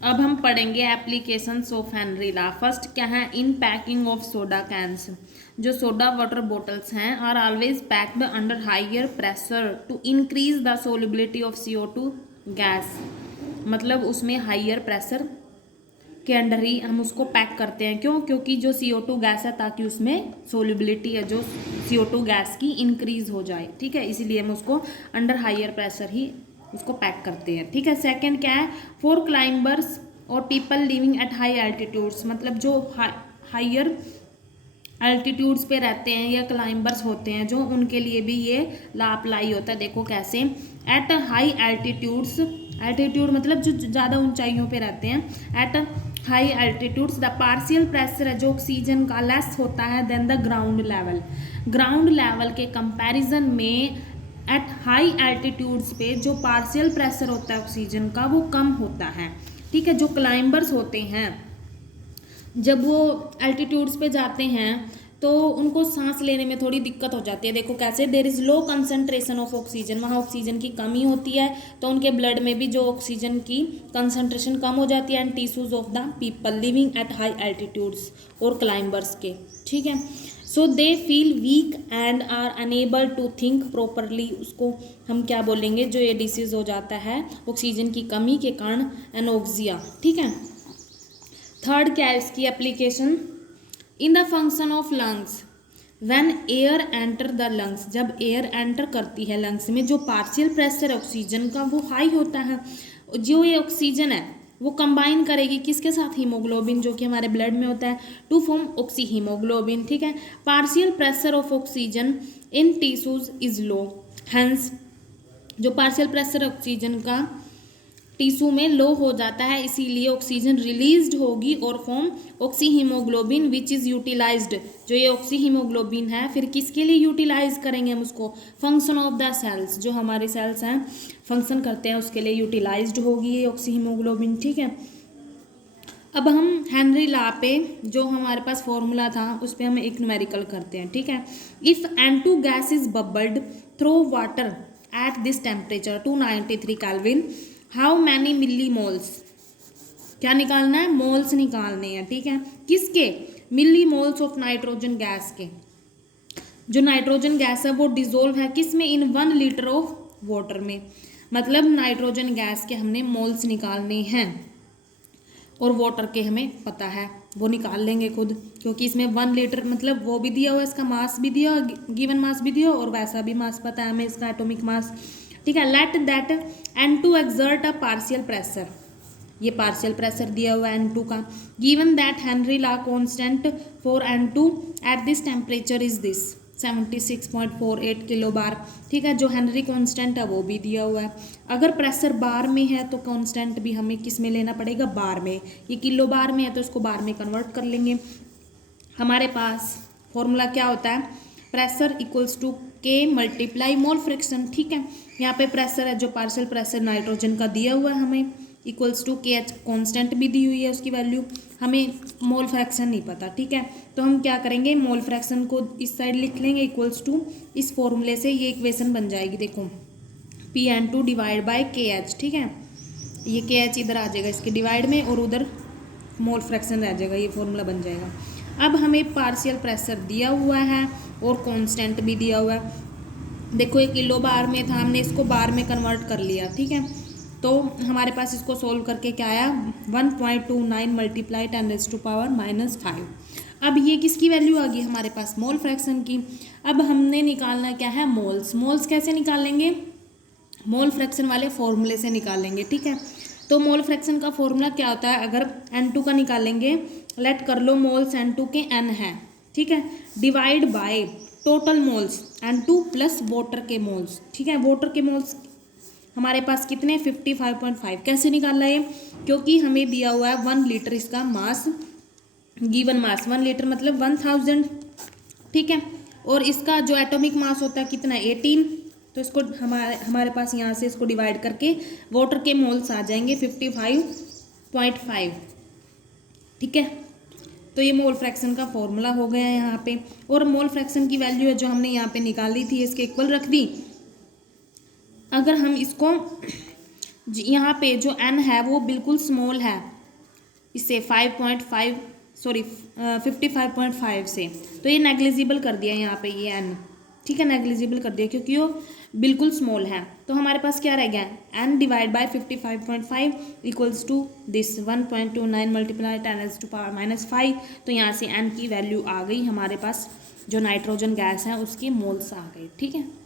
अब हम पढ़ेंगे applications of Henry law. First क्या है, in packing of soda cans. जो सोडा वाटर बोटल्स हैं are always packed under higher pressure to increase the solubility of CO2 gas. मतलब उसमें हाइयर प्रेशर के अंडर ही हम उसको पैक करते हैं। क्यों? क्योंकि जो CO2 गैस है ताकि उसमें सोलिबिलिटी है जो CO2 गैस की इंक्रीज हो जाए। ठीक है, इसीलिए हम उसको अंडर हाइयर प्रेशर ही उसको पैक करते हैं। ठीक है, सेकंड क्या है, फॉर क्लाइंबर्स और people living at high altitudes. मतलब जो हाइयर एल्टीट्यूड्स पे रहते हैं या क्लाइंबर्स होते हैं जो, उनके लिए भी ये ला अप्लाई होता है। देखो कैसे, एट हाई एल्टीट्यूड्स, एल्टीट्यूड मतलब जो ज़्यादा ऊंचाइयों पे रहते हैं, at high altitudes the partial pressure है जो ऑक्सीजन का लेस होता है then the ground level. Ground level के कंपैरिजन में एट हाई एल्टीट्यूड्स पे जो पार्शियल प्रेशर होता है ऑक्सीजन का वो कम होता है। ठीक है, जो क्लाइंबर्स होते हैं जब वो एल्टीट्यूड्स पे जाते हैं तो उनको सांस लेने में थोड़ी दिक्कत हो जाती है। देखो कैसे, there is low concentration of oxygen, वहाँ ऑक्सीजन की कमी होती है तो उनके ब्लड में भी जो ऑक्सीजन की कंसंट्रेशन कम हो जाती है। And tissues of the people living at high altitudes और क्लाइंबर्स के। ठीक है, so they feel weak and are unable to think properly. उसको हम क्या बोलेंगे, जो ये डिसीज हो जाता है ऑक्सीजन की कमी के कारण, एनोक्सिया। ठीक है, थर्ड क्या है इसकी application, in the function of lungs when air enter the lungs. जब एयर एंटर करती है लंग्स में जो पार्शियल प्रेशर ऑक्सीजन का वो हाई होता है। जो ये ऑक्सीजन है वो कंबाइन करेगी किसके साथ, हीमोग्लोबिन जो कि हमारे ब्लड में होता है, टू फॉर्म ऑक्सी हीमोग्लोबिन। ठीक है, partial pressure of oxygen in tissues is low, hence जो पार्शियल प्रेशर ऑक्सीजन का टिश्यू में लो हो जाता है, इसीलिए ऑक्सीजन रिलीज्ड होगी और form oxy hemoglobin which is utilized. जो ये ऑक्सी हीमोग्लोबिन है फिर किसके लिए यूटिलाइज करेंगे हम उसको, फंक्शन ऑफ द सेल्स, जो हमारे सेल्स हैं फंक्शन करते हैं उसके लिए यूटिलाइज्ड होगी ये ऑक्सी हीमोग्लोबिन। ठीक है, अब हम हेनरी लॉ पे जो हमारे पास फॉर्मूला था उस पर हम एक न्यूमेरिकल करते हैं। ठीक है, if N2 gas is bubbled through water at this temperature 293 kelvin, how many milli moles. क्या निकालना है, मोल्स निकालने हैं। ठीक है, किसके, milli moles of nitrogen gas के। जो नाइट्रोजन गैस है वो डिजोल्व है किस में, इन 1 लीटर ऑफ वाटर में। मतलब नाइट्रोजन गैस के हमने मोल्स निकालने हैं और वाटर के हमें पता है, वो निकाल लेंगे खुद, क्योंकि इसमें 1 लीटर मतलब वो भी दिया हुआ है, इसका मास भी दिया, गिवन मास भी दिया और वैसा भी मास पता है हमें इसका एटॉमिक मास। ठीक है, let that N2 exert a partial pressure, ये पार्शियल प्रेशर दिया हुआ है N2 का। Given that Henry law constant for N2 at this temperature is this 76.48 kilo bar. ठीक है, जो हेनरी कांस्टेंट है वो भी दिया हुआ है। अगर प्रेशर बार में है तो कांस्टेंट भी हमें किस में लेना पड़ेगा, बार में। ये किलो बार में है तो इसको बार में कन्वर्ट कर लेंगे। हमारे पास फॉर्मूला क्या होता है, pressure equals to K multiply mole fraction. ठीक है, यहाँ पे प्रेशर है जो पार्शियल प्रेशर नाइट्रोजन का दिया हुआ है हमें, इक्वल्स टू KH कांस्टेंट भी दी हुई है उसकी वैल्यू, हमें मोल फ्रैक्शन नहीं पता। ठीक है, तो हम क्या करेंगे, मोल फ्रैक्शन को इस साइड लिख लेंगे इक्वल्स टू, इस फॉर्मूले से ये इक्वेशन बन जाएगी। देखो PN2 डिवाइड बाय KH। ठीक है, ये KH इधर आ जाएगा इसके डिवाइड में और उधर मोल फ्रैक्शन रह जाएगा, ये फॉर्मूला बन जाएगा। अब हमें पार्शियल प्रेशर दिया हुआ है और कांस्टेंट भी दिया हुआ है। देखो ये किलो बार में था, हमने इसको बार में कन्वर्ट कर लिया। ठीक है, तो हमारे पास इसको सोल्व करके क्या आया, 1.29 मल्टीप्लाई 10⁻⁻5। अब ये किसकी वैल्यू आ गई हमारे पास, मोल फ्रैक्शन की। अब हमने निकालना क्या है, मोल्स। मोल्स कैसे निकालेंगे, मोल फ्रैक्शन वाले फॉर्मूले से निकालेंगे। ठीक है, तो मोल फ्रैक्शन का फॉर्मूला क्या होता है, अगर N2 का निकालेंगे, लेट कर लो मोल्स N2 के N है। ठीक है, divide by total moles N2 plus water के मोल्स। ठीक है, वाटर के मोल्स हमारे पास कितने, 55.5। कैसे निकालना है, क्योंकि हमें दिया हुआ है 1 लीटर इसका मास, गिवन मास 1 लीटर मतलब 1000। ठीक है, और इसका जो एटॉमिक मास होता है कितना, 18। तो इसको हमारे पास यहाँ से इसको डिवाइड करके वाटर के मोल्स आ जाएंगे 55.5। ठीक है, तो ये मोल फ्रैक्शन का फॉर्मूला हो गया यहाँ पे, और मोल फ्रैक्शन की वैल्यू है जो हमने यहाँ पे निकाली थी इसके इक्वल रख दी। अगर हम इसको जी यहाँ पे जो n है वो बिल्कुल स्मॉल है इससे 5.5 सॉरी 55.5 से, तो ये नेग्लिजिबल कर दिया यहाँ पे ये n, ठीक है, नेग्लिजिबल कर दिया क्योंकि वो बिल्कुल स्मॉल है। तो हमारे पास क्या रह गया, n divide by 55.5 equals to this 1.29 multiply 10⁻⁻5। तो यहाँ से n की वैल्यू आ गई हमारे पास, जो नाइट्रोजन गैस है उसकी मोल्स आ गई, ठीक है।